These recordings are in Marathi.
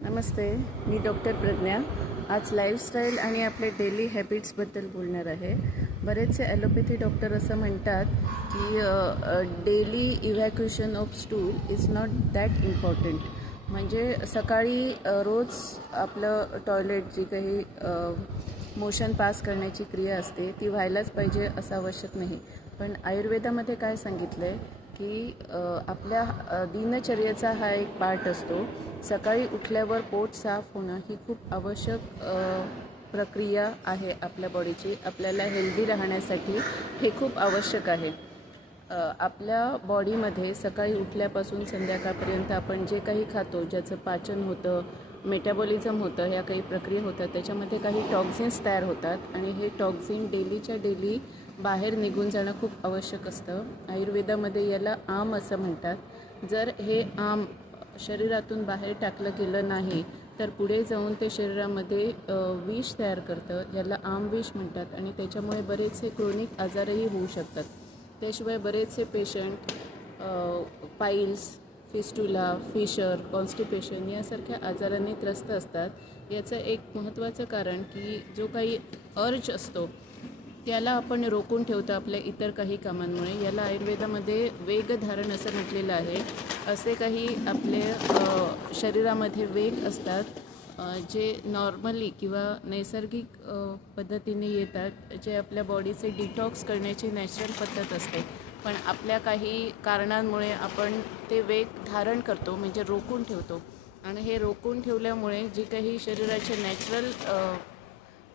नमस्ते, मी डॉक्टर प्रज्ञा. आज लाईफस्टाईल आणि आपले डेली हॅबिट्सबद्दल बोलणार आहे. बरेचसे ॲलोपॅथी डॉक्टर असं म्हणतात की daily evacuation of stool is not that important. म्हणजे सकाळी रोज आपलं टॉयलेट जी काही मोशन पास करण्याची क्रिया असते ती व्हायलाच पाहिजे असं आवश्यक नाही. पण आयुर्वेदामध्ये काय सांगितलं आहे की आपल्या दिनचर्येचा हा एक पार्ट असतो. सकाळी उठल्यावर पोट साफ होणं ही खूप आवश्यक प्रक्रिया आहे आपल्या बॉडीची. आपल्याला हेल्दी राहण्यासाठी हे खूप आवश्यक आहे. आपल्या बॉडीमध्ये सकाळी उठल्यापासून संध्याकाळपर्यंत आपण जे काही खातो, ज्याचं पाचन होतं, मेटाबॉलिझम होतं, ह्या काही प्रक्रिया होतात, त्याच्यामध्ये काही टॉक्झिन्स तयार होतात आणि हे टॉक्झिन डेलीच्या डेली बाहेर निघून जाणं खूप आवश्यक असतं. आयुर्वेदामध्ये याला आम असं म्हणतात. जर हे आम शरीरातून बाहेर टाकलं गेलं नाही तर पुढे जाऊन ते शरीरामध्ये विष तयार करतं, ज्याला आमविष म्हणतात, आणि त्याच्यामुळे बरेचसे क्रोनिक आजारही होऊ शकतात. त्याशिवाय बरेचसे patient piles, fistula, fissure, constipation यासारख्या आजारांनी त्रस्त असतात. याचं एक महत्त्वाचं कारण की जो काही अर्ज असतो त्याला आपण रोखून ठेवतो आपल्या इतर काही कामांमुळे. याला आयुर्वेदामध्ये वेगधारण असं म्हटलेलं आहे. असे काही आपले शरीरामध्ये वेग असतात जे नॉर्मली किंवा नैसर्गिक पद्धतीने येतात, जे आपल्या बॉडीचे डिटॉक्स करण्याची नॅचरल पद्धत असते. पण आपल्या काही कारणांमुळे आपण ते वेग धारण करतो, म्हणजे रोखून ठेवतो. आणि हे रोखून ठेवल्यामुळे जी काही शरीराची नॅचरल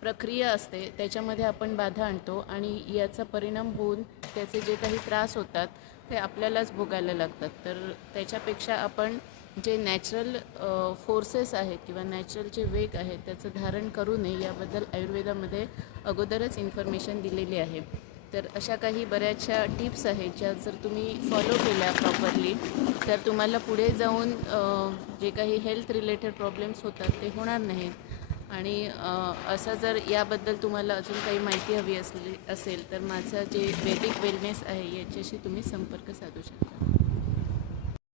प्रक्रिया असते त्याच्यामध्ये आपण बाधा आणतो आणि याचा परिणाम होऊन त्याचे जे काही त्रास होतात ते आपल्यालाच भोगायला लागतात. तर त्याच्यापेक्षा आपण जे नॅचरल फोर्सेस आहेत किंवा नॅचरल जे वेग आहेत त्याचं धारण करू नये याबद्दल आयुर्वेदामध्ये अगोदरच इन्फॉर्मेशन दिलेली आहे. तर अशा काही बऱ्याचशा टिप्स आहेत ज्या जर तुम्ही फॉलो केल्या प्रॉपरली तर तुम्हाला पुढे जाऊन जे काही हेल्थ रिलेटेड प्रॉब्लेम्स होतात ते होणार नाहीत. आणि असं जर याबद्दल तुम्हाला अजून काही माहिती हवी असेल तर माझं जे वैदिक वेलनेस आहे याच्याशी तुम्ही संपर्क साधू शकता.